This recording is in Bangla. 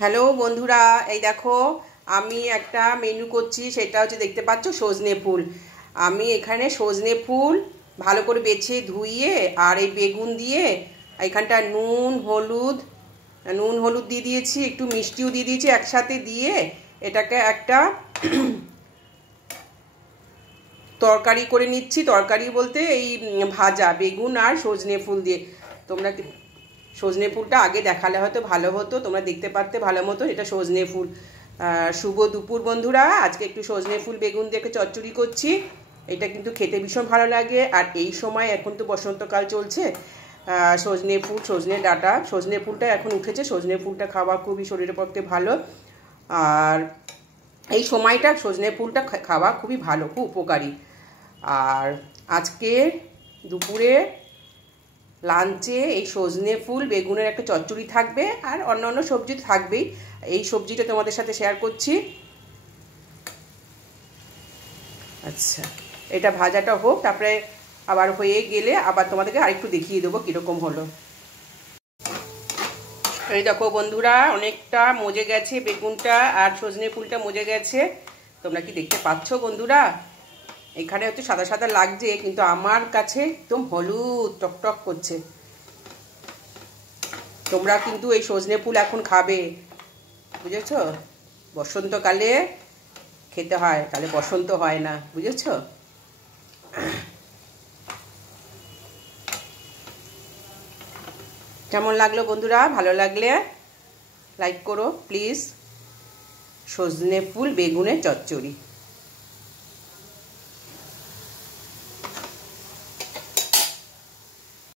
হ্যালো বন্ধুরা, এই দেখো আমি একটা মেনু করছি। সেটা হচ্ছে দেখতে পাচ্ছ সজনে ফুল। আমি এখানে সজনে ফুল ভালো করে বেছে ধুইয়ে আর এই বেগুন দিয়ে এখানটা নুন হলুদ দিয়ে দিয়েছি, একটু মিষ্টিও দিয়ে দিয়েছি, একসাথে দিয়ে এটাকে একটা তরকারি করে নিচ্ছি। তরকারি বলতে এই ভাজা বেগুন আর সজনে ফুল দিয়ে। তোমরা সজনে ফুলটা আগে দেখালে হয়তো ভালো হতো, তোমরা দেখতে পারতে ভালো মতো। এটা সজনে ফুল। শুভ দুপুর বন্ধুরা, আজকে একটু সজনে ফুল বেগুন দিয়ে চচ্চড়ি করছি। এটা কিন্তু খেতে ভীষণ ভালো লাগে। আর এই সময় এখন তো বসন্তকাল চলছে, সজনে ফুল, সজনে ডাঁটা, সজনে ফুলটা এখন উঠেছে। সজনে ফুলটা খাওয়া খুবই শরীরের পক্ষে ভালো। আর এই সময়টা সজনে ফুলটা খাওয়া খুবই ভালো, খুব উপকারী। আর আজকে দুপুরে লাঞ্চে এই সজনে ফুল বেগুনের একটা চচ্চড়ি থাকবে, আর অন্যান্য সবজি থাকবেই। এই সবজিটা তোমাদের সাথে শেয়ার করছি। আচ্ছা, এটা ভাজাটা হোক, তারপরে আবার হয়ে গেলে আবার তোমাদেরকে আরেকটু দেখিয়ে দেবো কীরকম হলো। এই দেখো বন্ধুরা, অনেকটা মজে গেছে বেগুনটা আর সজনে ফুলটা মজে গেছে। তোমরা কি দেখতে পাচ্ছ বন্ধুরা? এখানে হচ্ছে সাদা সাদা লাগছে, কিন্তু আমার কাছে একদম হলুদ টকটক করছে। তোমরা কিন্তু এই সজনে ফুল এখন খাবে, বুঝেছ? বসন্তকালে খেতে হয়, তাহলে বসন্ত হয় না, বুঝেছ? কেমন লাগলো বন্ধুরা? ভালো লাগলে লাইক করো প্লিজ। সজনে ফুল বেগুনের চচ্চড়ি।